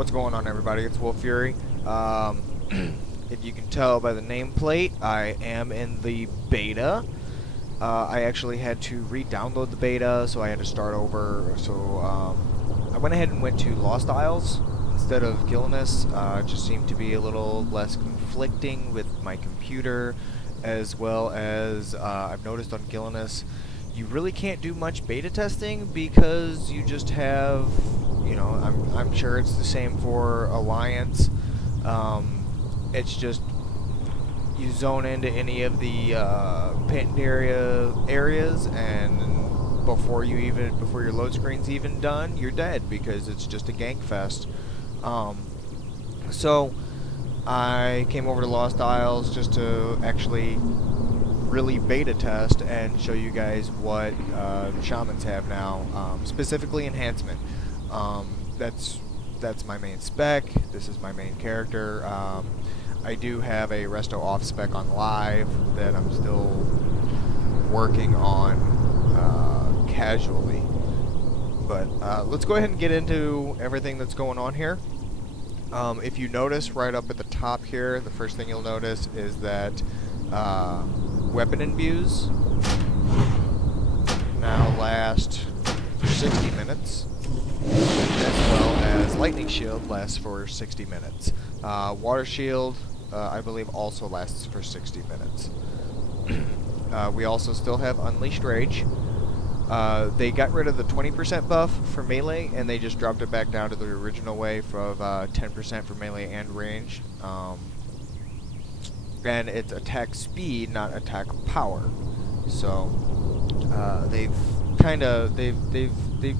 What's going on, everybody? It's Wolf Fury. If you can tell by the nameplate, I am in the beta. I actually had to re-download the beta, so I had to start over. So I went ahead and went to Lost Isles instead of Glyphs. It just seemed to be a little less conflicting with my computer, as well as I've noticed on Glyphs, you really can't do much beta testing because you just have, you know, I'm sure it's the same for Alliance. It's just you zone into any of the Pandaria areas, and before your load screen's even done, you're dead because it's just a gank fest. So I came over to Lost Isles just to actually really beta test and show you guys what Shamans have now, specifically enhancement. That's my main spec. This is my main character. I do have a resto off spec on live that I'm still working on casually. But let's go ahead and get into everything that's going on here. If you notice right up at the top here, the first thing you'll notice is that weapon imbues now last for 60 minutes, as well as lightning shield lasts for 60 minutes. Water shield, I believe, also lasts for 60 minutes. We also still have Unleashed Rage. They got rid of the 20% buff for melee, and they just dropped it back down to the original way of 10% for melee and range. And it's attack speed, not attack power. So they've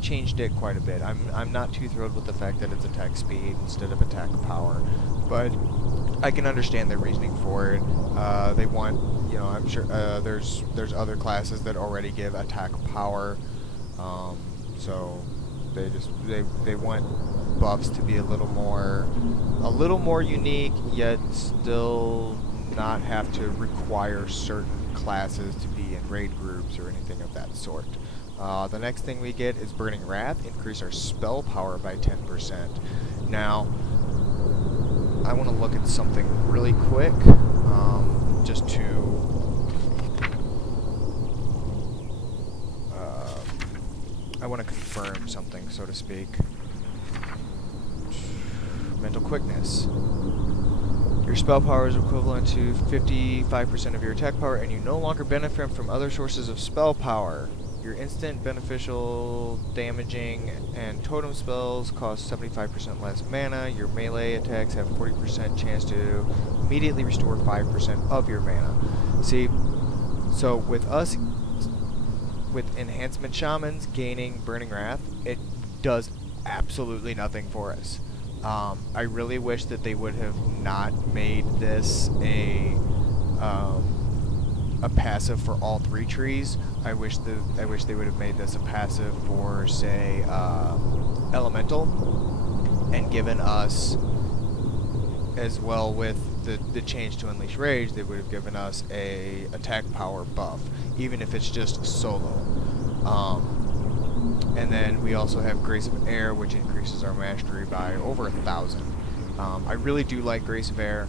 changed it quite a bit. I'm not too thrilled with the fact that it's attack speed instead of attack power, but I can understand their reasoning for it. They want, you know, I'm sure there's other classes that already give attack power, so they want buffs to be a little more unique, yet still not have to require certain classes to be in raid groups or anything of that sort. The next thing we get is Burning Wrath, increase our spell power by 10%. Now, I want to look at something really quick, just to I want to confirm something, so to speak. Mental quickness. Your spell power is equivalent to 55% of your attack power, and you no longer benefit from other sources of spell power. Your instant, beneficial, damaging, and totem spells cost 75% less mana. Your melee attacks have 40% chance to immediately restore 5% of your mana. See, so with us, with Enhancement Shamans gaining Burning Wrath, it does absolutely nothing for us. I really wish that they would have not made this a passive for all three trees. I wish they would have made this a passive for, say, Elemental, and given us, as well with the change to Unleash Rage, they would have given us a attack power buff, even if it's just solo. And then we also have Grace of Air, which increases our mastery by over 1,000. I really do like Grace of Air.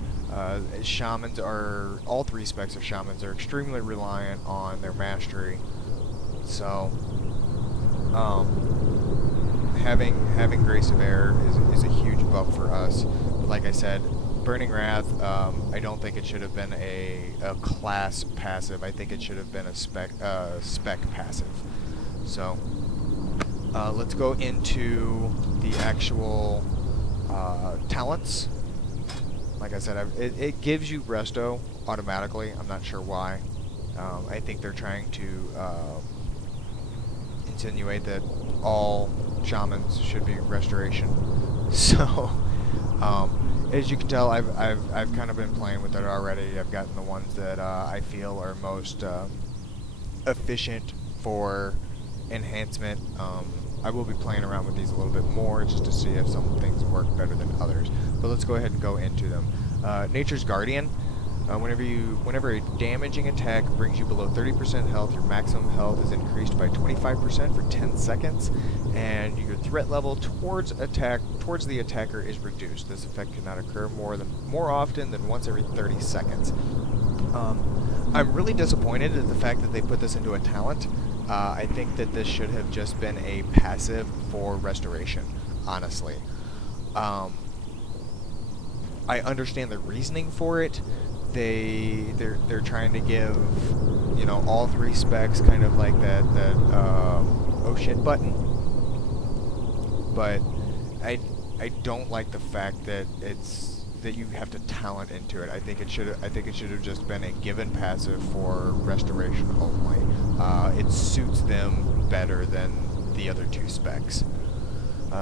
Shamans are, all three specs of Shamans are extremely reliant on their mastery. So, having Grace of Air is a huge buff for us. But like I said, Burning Wrath, I don't think it should have been a class passive. I think it should have been a spec passive. So, let's go into the actual talents. Like I said, it gives you resto automatically. I'm not sure why. I think they're trying to insinuate that all shamans should be restoration. So, as you can tell, I've kind of been playing with it already. I've gotten the ones that I feel are most efficient for enhancement. I will be playing around with these a little bit more just to see if some things work better than others. But let's go ahead and go into them. Nature's Guardian. Whenever a damaging attack brings you below 30% health, your maximum health is increased by 25% for 10 seconds, and your threat level towards the attacker is reduced. This effect cannot occur more often than once every 30 seconds. I'm really disappointed at the fact that they put this into a talent. I think that this should have just been a passive for restoration, honestly. I understand the reasoning for it. They're trying to give, you know, all 3 specs kind of like that oh shit button. But I don't like the fact that you have to talent into it. I think it should have just been a given passive for restoration only. It suits them better than the other 2 specs.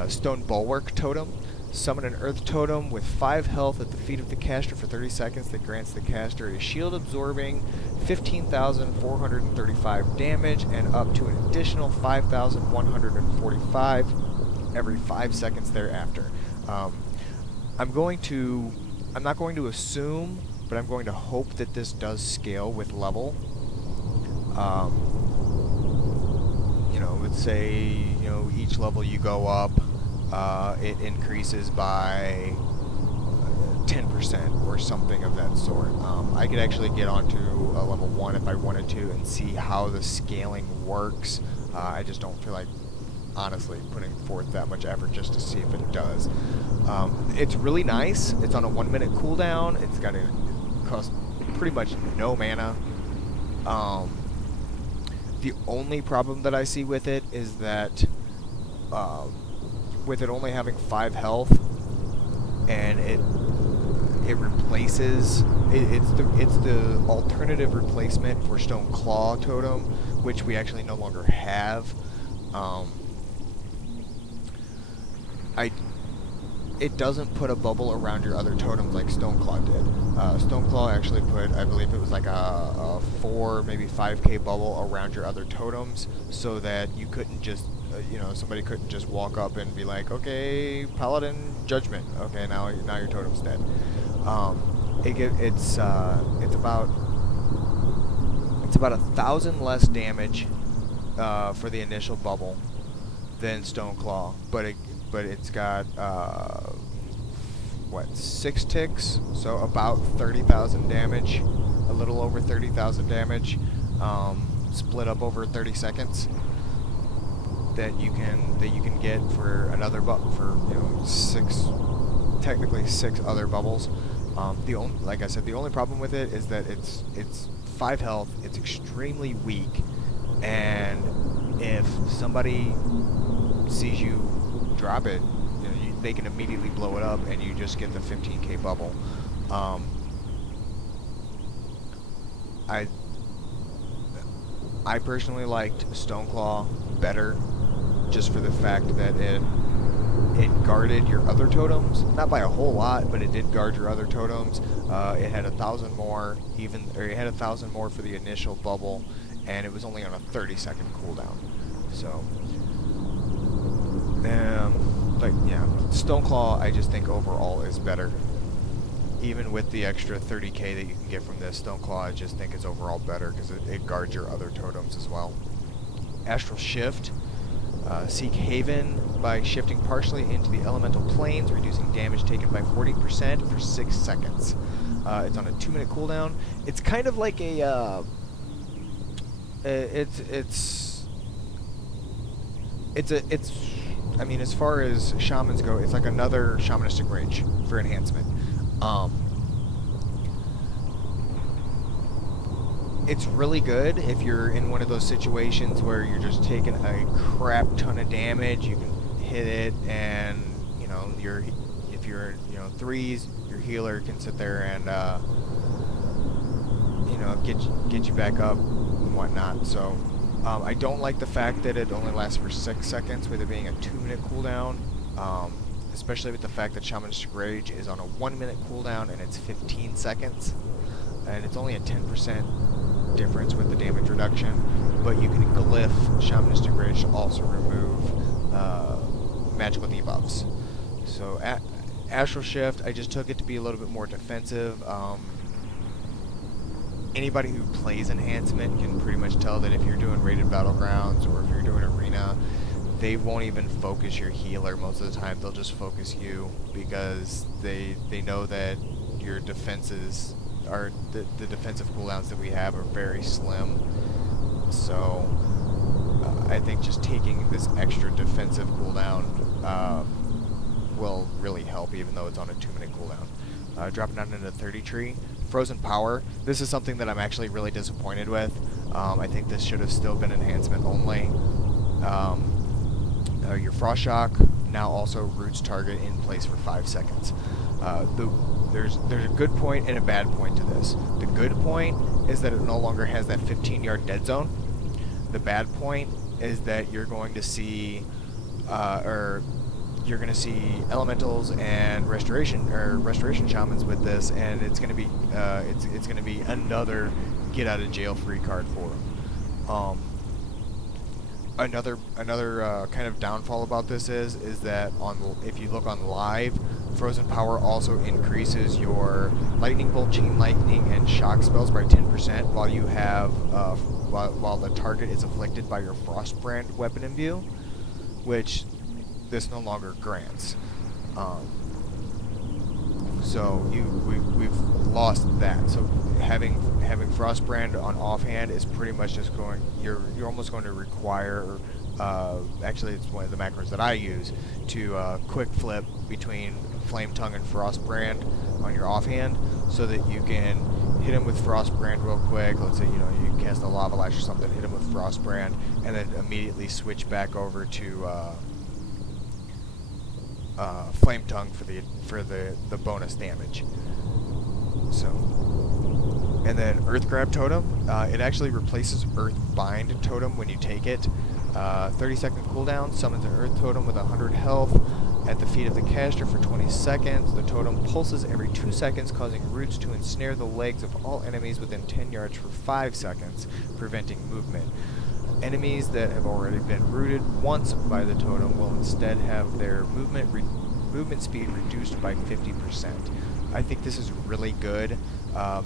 Stone Bulwark Totem. Summon an Earth Totem with 5 health at the feet of the caster for 30 seconds that grants the caster a shield absorbing 15,435 damage and up to an additional 5,145 every 5 seconds thereafter. I'm not going to assume, but I'm going to hope that this does scale with level. You know, let's say, you know, each level you go up, it increases by 10% or something of that sort. I could actually get onto a level 1 if I wanted to and see how the scaling works. I just don't feel like, honestly, putting forth that much effort just to see if it does. It's really nice. It's on a 1-minute cooldown. It costs pretty much no mana. The only problem that I see with it is that with it only having 5 health, and it replaces it's the alternative replacement for Stone Claw Totem, which we actually no longer have. It doesn't put a bubble around your other totems like Stoneclaw did. Stoneclaw actually put, I believe it was like a 4, maybe 5k bubble around your other totems, so that you couldn't just, you know, somebody couldn't just walk up and be like, okay, Paladin Judgment, okay, now your totem's dead. It's about 1,000 less damage for the initial bubble than Stoneclaw, but it's got what, 6 ticks, so about 30,000 damage, a little over 30,000 damage, split up over 30 seconds. That you can get for another for, you know, 6 other bubbles. Like I said, the only problem with it is that it's 5 health. It's extremely weak, and if somebody sees you drop it, you know, they can immediately blow it up, and you just get the 15k bubble. I personally liked Stoneclaw better, just for the fact that it guarded your other totems, not by a whole lot, but it did guard your other totems. It had 1,000 more, it had 1,000 more for the initial bubble, and it was only on a 30-second cooldown. So, but yeah, Stoneclaw I just think overall is better. Even with the extra 30k that you can get from this, Stoneclaw I just think is overall better because it guards your other totems as well. Astral Shift. Seek Haven by shifting partially into the elemental planes, reducing damage taken by 40% for 6 seconds. It's on a 2-minute cooldown. It's kind of like a I mean, as far as shamans go, it's like another shamanistic rage for enhancement. It's really good if you're in one of those situations where you're just taking a crap ton of damage. You can hit it, and you know, if you're, you know, 3s, your healer can sit there and you know, get you back up and whatnot. So I don't like the fact that it only lasts for 6 seconds with it being a 2-minute cooldown, especially with the fact that Shamanistic Rage is on a 1-minute cooldown and it's 15 seconds, and it's only a 10% difference with the damage reduction, but you can glyph Shamanistic Rage to also remove magical debuffs. So Astral Shift, I just took it to be a little bit more defensive. anybody who plays Enhancement can pretty much tell that if you're doing rated battlegrounds or if you're doing arena, they won't even focus your healer most of the time. They'll just focus you because they know that your defenses are the defensive cooldowns that we have are very slim. So I think just taking this extra defensive cooldown will really help, even though it's on a 2-minute cooldown. Dropping down into 30 tree. Frozen Power. This is something that I'm actually really disappointed with. I think this should have still been Enhancement only. Your Frost Shock now also roots target in place for 5 seconds. There's a good point and a bad point to this. The good point is that it no longer has that 15-yard dead zone. The bad point is that you're going to see, elementals and restoration shamans with this, and it's going to be it's going to be another get out of jail free card for them. Another kind of downfall about this is that if you look on live, Frozen Power also increases your Lightning Bolt, Chain Lightning, and Shock spells by 10% while you have while the target is afflicted by your Frostbrand weapon imbue, which this no longer grants. So we've lost that. So having Frostbrand on offhand is pretty much just going. You're almost going to require. Actually, it's one of the macros that I use to quick flip between Flame Tongue and Frostbrand on your offhand, so that you can hit him with Frostbrand real quick. Let's say you cast a Lava Lash or something, hit him with Frostbrand, and then immediately switch back over to Flame Tongue for the bonus damage. So, and then Earth Grab Totem. It actually replaces Earth Bind Totem when you take it. 30-second cooldown. Summons an Earth Totem with 100 health at the feet of the caster for 20 seconds. The totem pulses every 2 seconds, causing roots to ensnare the legs of all enemies within 10 yards for 5 seconds, preventing movement. Enemies that have already been rooted once by the totem will instead have their movement speed reduced by 50%. I think this is really good.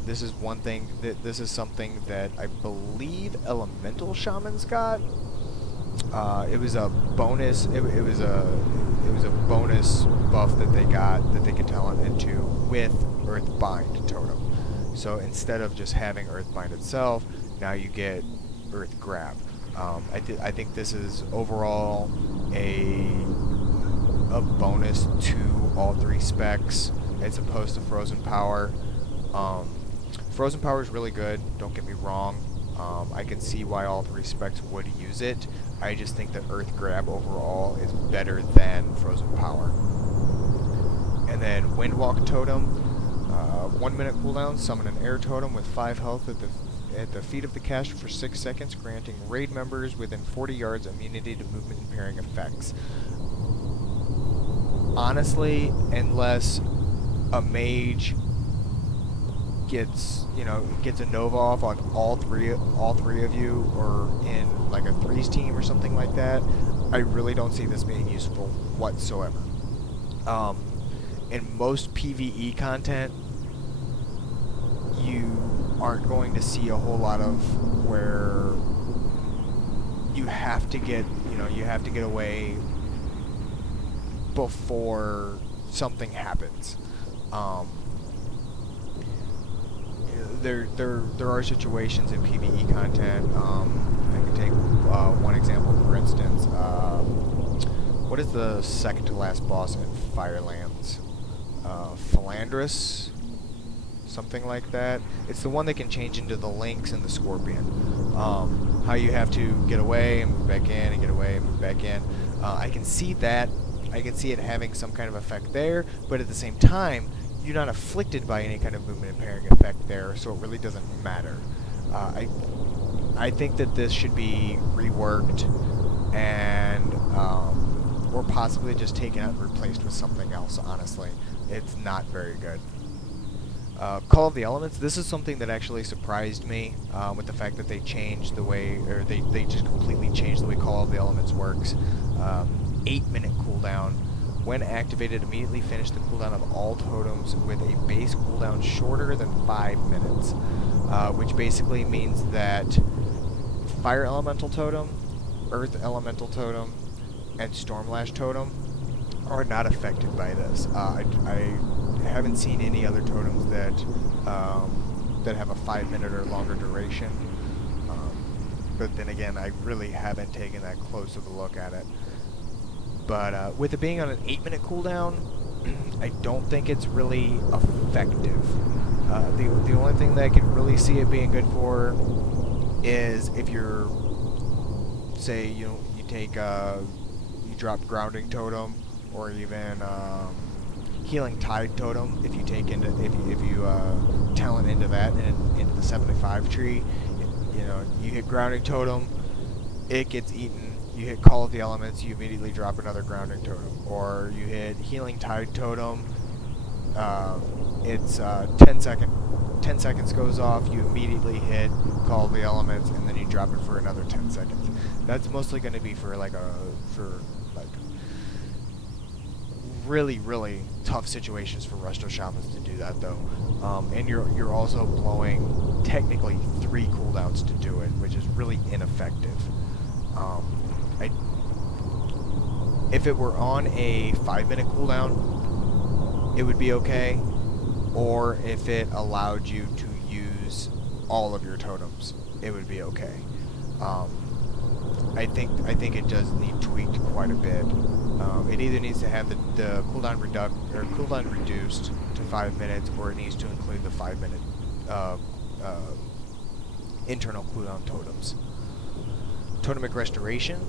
This is one thing this is something that I believe Elemental Shamans got. It was a bonus. It was a bonus buff that they got that they could talent into with Earthbind Totem. So instead of just having Earthbind itself, now you get Earth Grab. I think this is overall a bonus to all 3 specs as opposed to Frozen Power. Frozen Power is really good, don't get me wrong. I can see why all 3 specs would use it. I just think that Earth Grab overall is better than Frozen Power. And then Windwalk Totem, 1 minute cooldown, summon an air totem with 5 health at the feet of the caster for 6 seconds, granting raid members within 40 yards immunity to movement impairing effects. Honestly, unless a mage gets a Nova off on all three of you, or in like a 3s team or something like that, I really don't see this being useful whatsoever. In most PvE content, you aren't going to see a whole lot of where you have to get away before something happens. There are situations in PvE content. I can take one example, for instance. What is the second to last boss in Firelands? Philandris? Something like that. It's the one that can change into the Lynx and the Scorpion. How you have to get away and move back in and get away and move back in. I can see that. I can see it having some kind of effect there, but at the same time, you're not afflicted by any kind of movement impairing effect there, so it really doesn't matter. I think that this should be reworked and or possibly just taken out and replaced with something else, honestly. It's not very good. Call of the Elements, this is something that actually surprised me with the fact that they changed the way, or they just completely changed the way Call of the Elements works. 8-minute cooldown. When activated, immediately finish the cooldown of all totems with a base cooldown shorter than 5 minutes, which basically means that Fire Elemental Totem, Earth Elemental Totem, and Stormlash Totem are not affected by this. I haven't seen any other totems that that have a 5-minute or longer duration, but then again, I really haven't taken that close of a look at it. But with it being on an 8-minute cooldown, I don't think it's really effective. The only thing that I can really see it being good for is if you're, say, you drop Grounding Totem, or even Healing Tide Totem. If you take into if you talent into that and into the 75 tree, you hit Grounding Totem, it gets eaten. You hit Call of the Elements, you immediately drop another Grounding Totem. Or you hit Healing Tide Totem, it's 10 seconds goes off, you immediately hit Call of the Elements, and then you drop it for another 10 seconds. That's mostly going to be for really, really tough situations for Resto Shamans to do that, though. And you're also blowing technically 3 cooldowns to do it, which is really ineffective. If it were on a 5-minute cooldown, it would be okay. Or if it allowed you to use all of your totems, it would be okay. I think it does need tweaked quite a bit. It either needs to have the cooldown reduced to 5 minutes, or it needs to include the 5-minute internal cooldown totems. Totemic Restoration.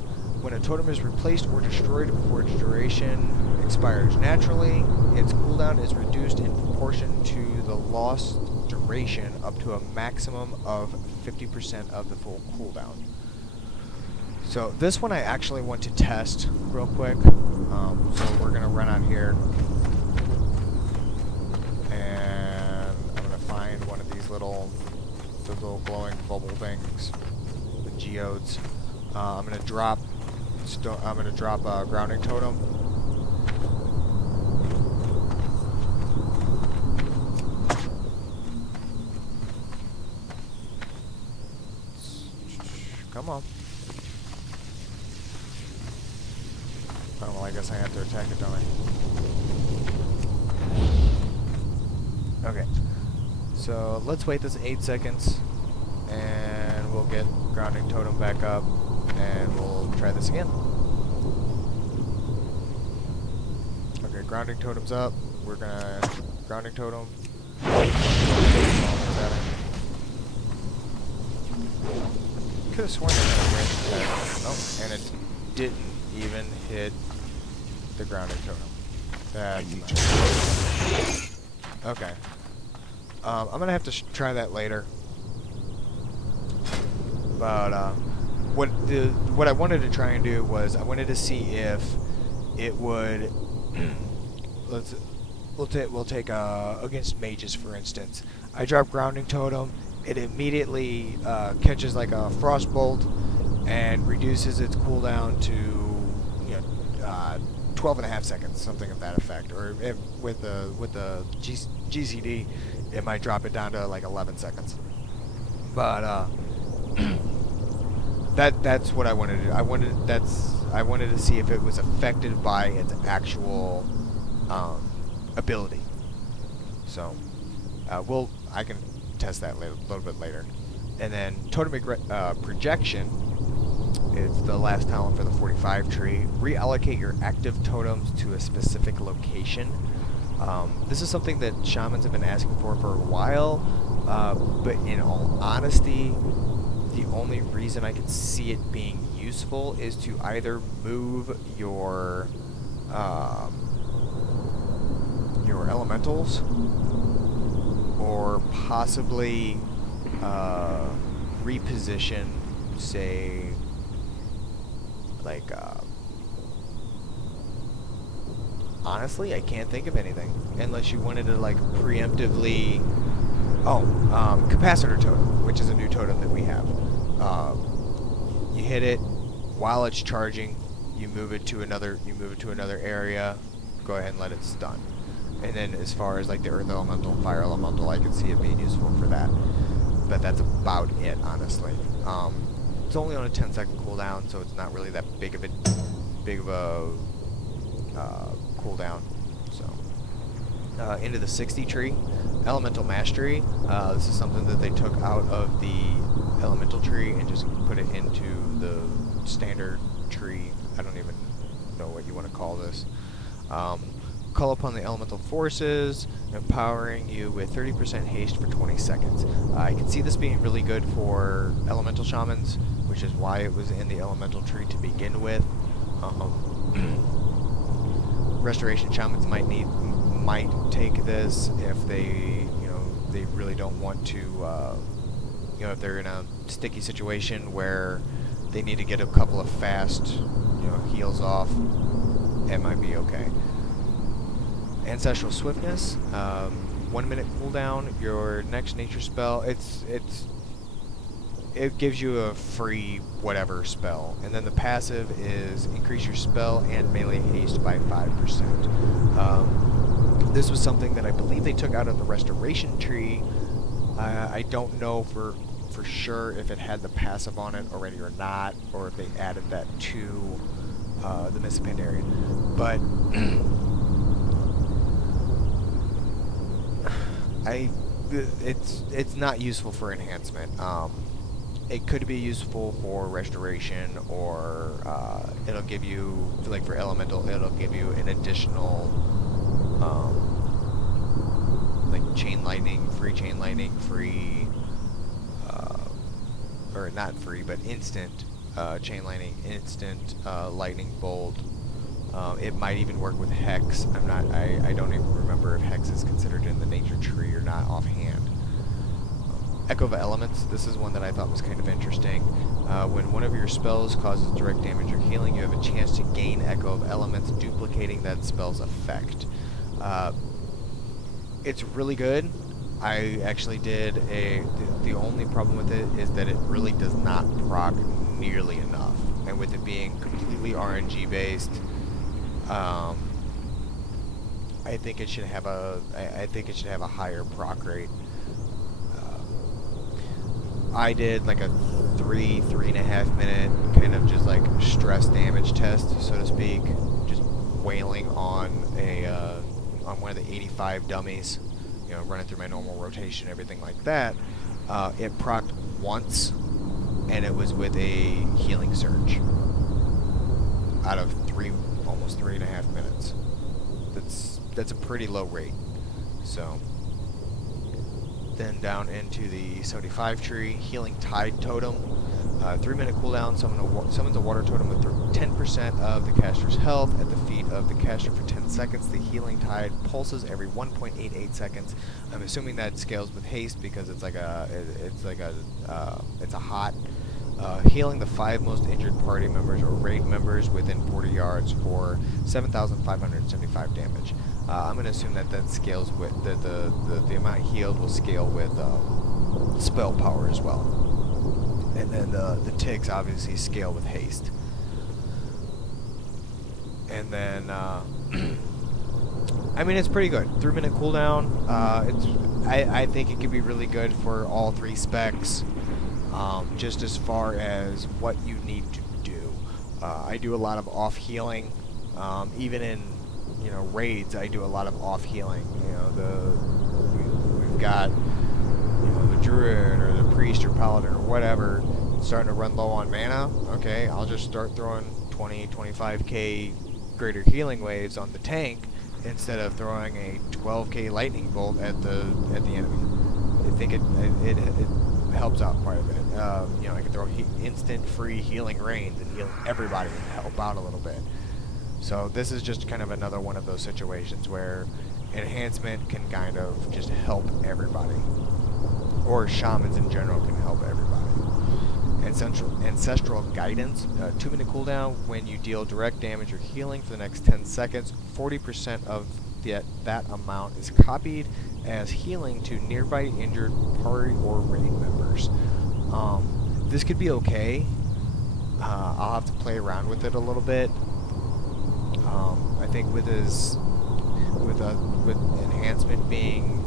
When a totem is replaced or destroyed before its duration expires naturally, its cooldown is reduced in proportion to the lost duration up to a maximum of 50% of the full cooldown. So this one I actually want to test real quick. So we're going to run out here, and I'm going to find one of these little glowing bubble things, the geodes. I'm going to drop Grounding Totem. Come on. Oh, well, I guess I have to attack it, don't I? Okay. So let's wait this 8 seconds, and we'll get Grounding Totem back up, and we'll try this again. Okay, Grounding Totem's up. We're gonna Grounding Totem. Could have sworn it had a range attack. Nope, and it didn't even hit the Grounding Totem. That's nice. Okay. I'm gonna have to try that later. But what I wanted to try and do was I wanted to see if it would. We'll take against mages, for instance. I drop Grounding Totem. It immediately catches like a Frostbolt and reduces its cooldown to 12.5 seconds, something of that effect. Or if, with the GCD, it might drop it down to like 11 seconds. But that's what I wanted to do. I wanted to see if it was affected by its actual ability. So I can test that a little bit later. And then Totemic Projection. It's the last talent for the 45 tree. Reallocate your active totems to a specific location. This is something that shamans have been asking for a while, but in all honesty, the only reason I can see it being useful is to either move your elementals, or possibly reposition, say, like, honestly, I can't think of anything, unless you wanted to, like, preemptively, Capacitor Totem, which is a new totem that we have. You hit it while it's charging, you move it to another area, go ahead and let it stun. And then as far as like the Earth Elemental and Fire Elemental, I can see it being useful for that. But that's about it, honestly. It's only on a 10-second cooldown, so it's not really that big of a cooldown. So into the 60 tree, Elemental Mastery. This is something that they took out of the Elemental tree and just put it into the standard tree. I don't even know what you want to call this. Call upon the elemental forces, empowering you with 30% haste for 20 seconds. I can see this being really good for elemental shamans, which is why it was in the elemental tree to begin with. Restoration shamans might take this if they, they really don't want to, if they're in a sticky situation where they need to get a couple of fast, heals off. It might be okay. Ancestral Swiftness, 1 minute cooldown. Your next nature spell, it gives you a free whatever spell, and then the passive is increase your spell and melee haste by 5%. This was something that I believe they took out of the restoration tree. I don't know for sure if it had the passive on it already or not, or if they added that to the Miss Pandaria, but. It's not useful for enhancement. It could be useful for restoration, or it'll give you, like for elemental, it'll give you an additional like chain lightning, free, or not free, but instant chain lightning, instant lightning bolt. It might even work with Hex. I don't even remember if Hex is considered in the nature tree or not offhand. Echo of Elements. This is one that I thought was kind of interesting. When one of your spells causes direct damage or healing, you have a chance to gain Echo of Elements, duplicating that spell's effect. It's really good. I actually did the only problem with it is that it really does not proc nearly enough. And with it being completely RNG based, I think it should have a higher proc rate. I did like a 3.5 minute kind of just like stress damage test, so to speak, just wailing on one of the 85 dummies, running through my normal rotation, everything like that. It procced once, and it was with a healing surge out of almost 3.5 minutes. That's a pretty low rate. So then down into the 75 tree, Healing Tide Totem. 3 minute cooldown, summons a water totem with 10% of the caster's health at the feet of the caster for 10 seconds. The Healing Tide pulses every 1.88 seconds. I'm assuming that scales with haste because it's a hot. Healing the 5 most injured party members or raid members within 40 yards for 7,575 damage. I'm going to assume that scales with the amount healed will scale with spell power as well. And then the ticks obviously scale with haste. And then, I mean, it's pretty good. 3 minute cooldown. I think it could be really good for all 3 specs. Just as far as what you need to do. I do a lot of off healing. Even in raids, I do a lot of off healing. We've got the druid or the priest or paladin or whatever starting to run low on mana. Okay, I'll just start throwing 25k greater healing waves on the tank instead of throwing a 12k lightning bolt at the enemy. I think it helps out quite a bit. I can throw instant free healing rains and heal everybody and help out a little bit. So this is just kind of another one of those situations where enhancement can kind of just help everybody, or shamans in general can help everybody. Ancestral Guidance, 2 minute cooldown. When you deal direct damage or healing for the next 10 seconds, 40% of that amount is copied as healing to nearby injured party or raid members. This could be okay. I'll have to play around with it a little bit. I think with his with enhancement being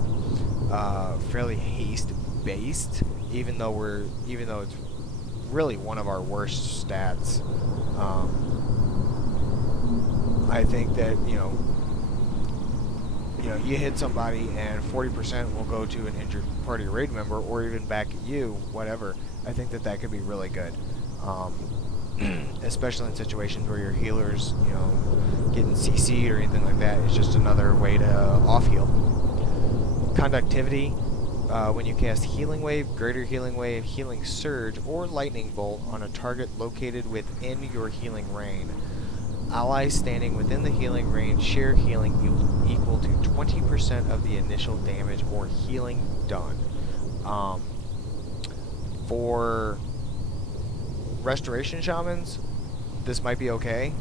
fairly haste based, even though it's really one of our worst stats. I think that you hit somebody and 40% will go to an injured party or raid member, or even back at you, whatever. I think that could be really good, especially in situations where your healers, getting CC'd or anything like that. It's just another way to off heal. Conductivity. When you cast Healing Wave, Greater Healing Wave, Healing Surge, or Lightning Bolt on a target located within your healing range, allies standing within the healing range share healing equal to 20% of the initial damage or healing done. For Restoration Shamans, this might be okay,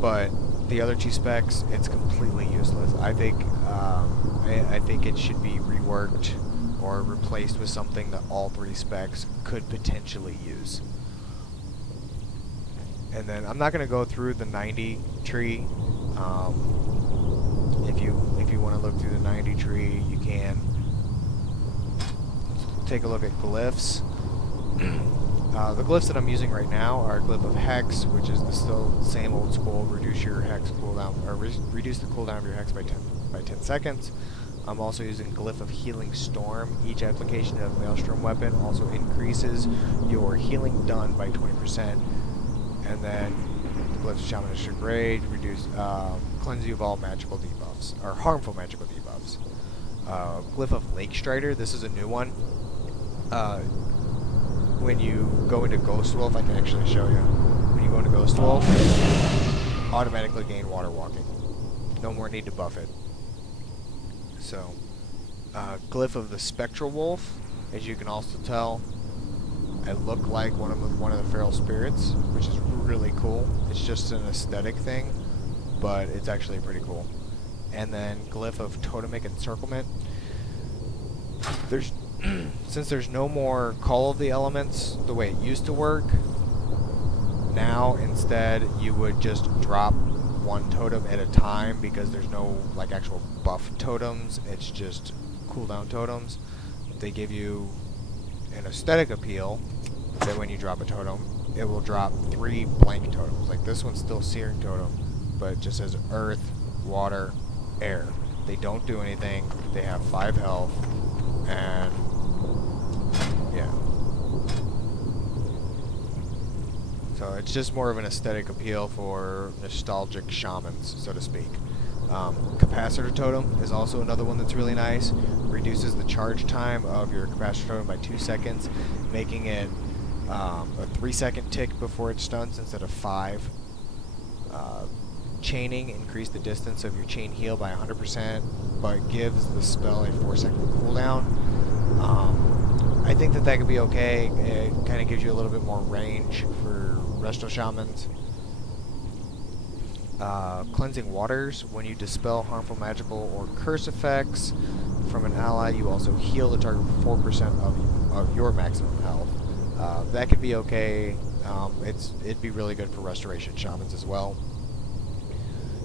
but the other two specs, it's completely useless. I think it should be reworked or replaced with something that all three specs could potentially use. And then I'm not going to go through the 90 tree. If you want to look through the 90 tree, you can. Take a look at glyphs. The glyphs that I'm using right now are Glyph of Hex, which is the still same old school, reduce your hex cooldown, or reduce the cooldown of your hex by 10 seconds. I'm also using Glyph of Healing Storm. Each application of Maelstrom weapon also increases your healing done by 20%. And then the Glyphs of Shamanistic Rage cleanse you of all magical debuffs, or harmful magical debuffs. Glyph of Lake Strider, this is a new one. When you go into Ghost Wolf, I can actually show you. When you go into Ghost Wolf, automatically gain water walking. No more need to buff it. So, Glyph of the Spectral Wolf, as you can also tell, I look like one of the feral spirits, which is really cool. It's just an aesthetic thing, but it's actually pretty cool. And then Glyph of Totemic Encirclement. Since there's no more Call of the Elements the way it used to work, now instead you would just drop one totem at a time, because there's no actual buff totems. It's just cooldown totems. They give you an aesthetic appeal that when you drop a totem, it will drop 3 blank totems. Like this one's still Searing Totem, but it just says Earth, Water, Air. They don't do anything. They have 5 health, and yeah. So it's just more of an aesthetic appeal for nostalgic shamans, so to speak. Capacitor Totem is also another one that's really nice. Reduces the charge time of your Capacitor Totem by 2 seconds, making it a 3-second tick before it stuns instead of 5. Chaining, increase the distance of your chain heal by 100%, but gives the spell a 4-second cooldown. I think that could be okay. It kind of gives you a little bit more range for Resto Shamans. Cleansing Waters. When you dispel harmful magical or curse effects from an ally, you also heal the target for 4% of your maximum health. That could be okay. It'd be really good for Restoration Shamans as well.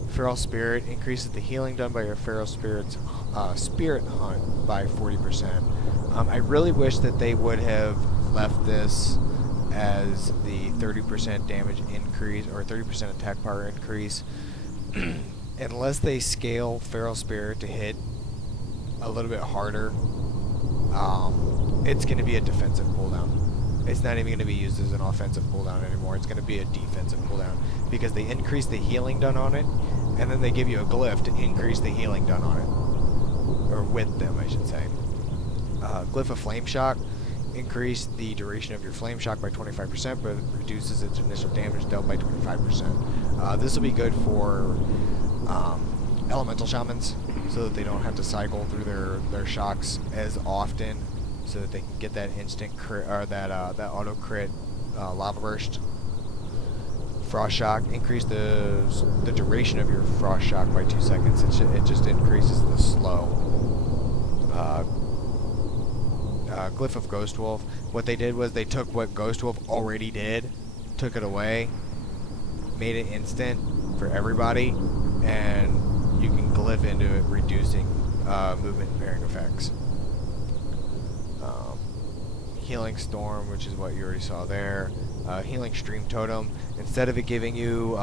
Feral Spirit increases the healing done by your Feral Spirit's Spirit Hunt by 40%. I really wish that they would have left this as the 30% damage increase or 30% attack power increase. Unless they scale Feral Spirit to hit a little bit harder, it's going to be a defensive cooldown. It's not even going to be used as an offensive cooldown anymore. It's going to be a defensive cooldown, because they increase the healing done on it, and then they give you a glyph to increase the healing done on it. Or with them, I should say. Glyph of Flame Shock. Increase the duration of your Flame Shock by 25%, but reduces its initial damage dealt by 25%. This will be good for Elemental Shamans, so that they don't have to cycle through their shocks as often, so that they can get that instant crit, or that auto crit Lava Burst. Frost Shock. Increase the duration of your Frost Shock by 2 seconds. It just increases the slow. Glyph of Ghost Wolf. What they did was they took what Ghost Wolf already did, took it away, made it instant for everybody, and you can glyph into it, reducing movement impairing effects. Healing Storm, which is what you already saw there. Healing Stream Totem. Instead of it giving you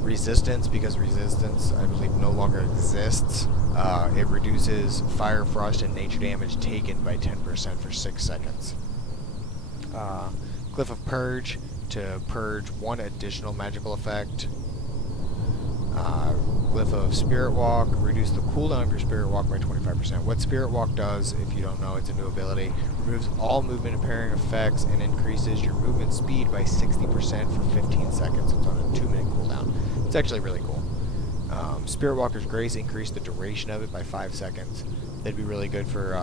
resistance, because resistance, I believe, no longer exists, it reduces fire, frost, and nature damage taken by 10% for 6 seconds. Glyph of Purge, to purge 1 additional magical effect. Glyph of Spirit Walk, reduce the cooldown of your Spirit Walk by 25%. What Spirit Walk does, if you don't know, it's a new ability, removes all movement impairing effects and increases your movement speed by 60% for 15 seconds. It's on a 2-minute cooldown. It's actually really cool. Spirit Walker's Grace, increase the duration of it by 5 seconds. That'd be really good for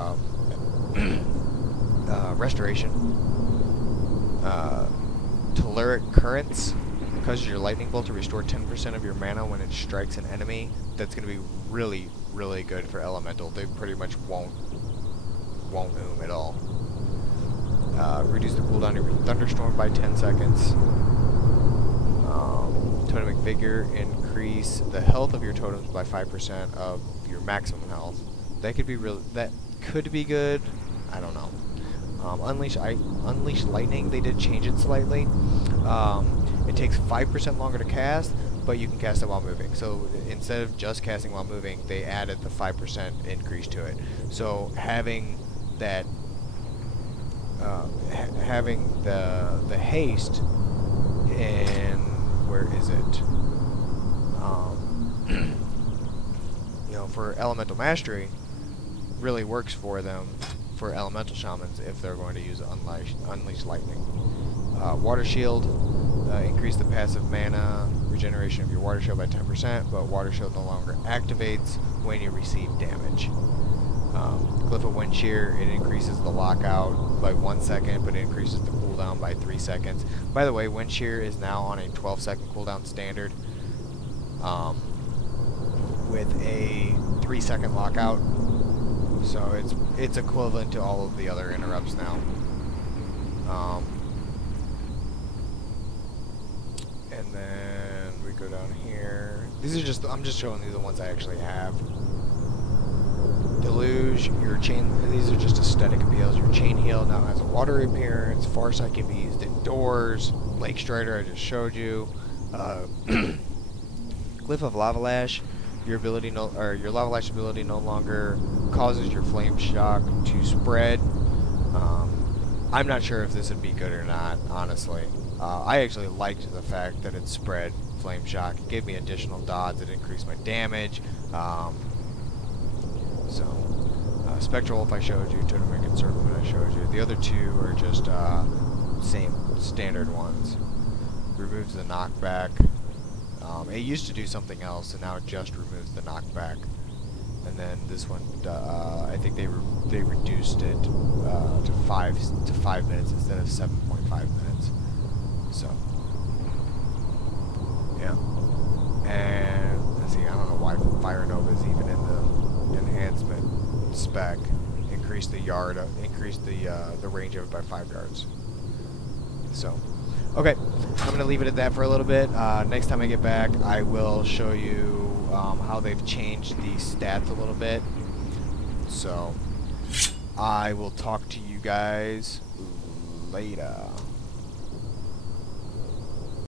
restoration. Telluric Currents, causes your lightning bolt to restore 10% of your mana when it strikes an enemy. That's going to be really, really good for elemental. They pretty much won't oom at all. Reduce the cooldown of your thunderstorm by 10 seconds. Totemic Vigor, increase the health of your totems by 5% of your maximum health. That could be that could be good. I don't know. Unleash Lightning, they did change it slightly. It takes 5% longer to cast, but you can cast it while moving. So instead of just casting while moving, they added the 5% increase to it. So having that, having the haste in, where is it? You know, for elemental mastery, really works for them, for elemental shamans, if they're going to use Unleash Lightning. Water Shield, increase the passive mana regeneration of your Water Shield by 10%, but Water Shield no longer activates when you receive damage. Glyph of Wind Shear, it increases the lockout by 1 second, but it increases the cooldown by 3 seconds. By the way, Wind Shear is now on a 12-second cooldown standard, with a 3-second lockout. So it's equivalent to all of the other interrupts now. And then we go down here. These are just, I'm just showing you the ones I actually have. Deluge, your chain, these are just aesthetic appeals. Your Chain Heal now has a watery appearance. Farsight can be used indoors. Lake Strider, I just showed you. Glyph of Lava Lash, your Lava Lash ability no longer causes your Flame Shock to spread. I'm not sure if this would be good or not, honestly. I actually liked the fact that it spread Flame Shock. It gave me additional dots. It increased my damage. Spectral Wolf I showed you, Totemic Encirclement I showed you. The other two are just same standard ones. Removes the knockback. It used to do something else, and now it just removes the knockback. And then this one, I think they reduced it to 5 minutes instead of 7.5 minutes. So yeah. And let's see, I don't know why Fire Nova is even in the enhancement spec. Increase the range of it by 5 yards. So, okay, I'm gonna leave it at that for a little bit. Next time I get back, I will show you how they've changed the stats a little bit. So, I will talk to you guys later.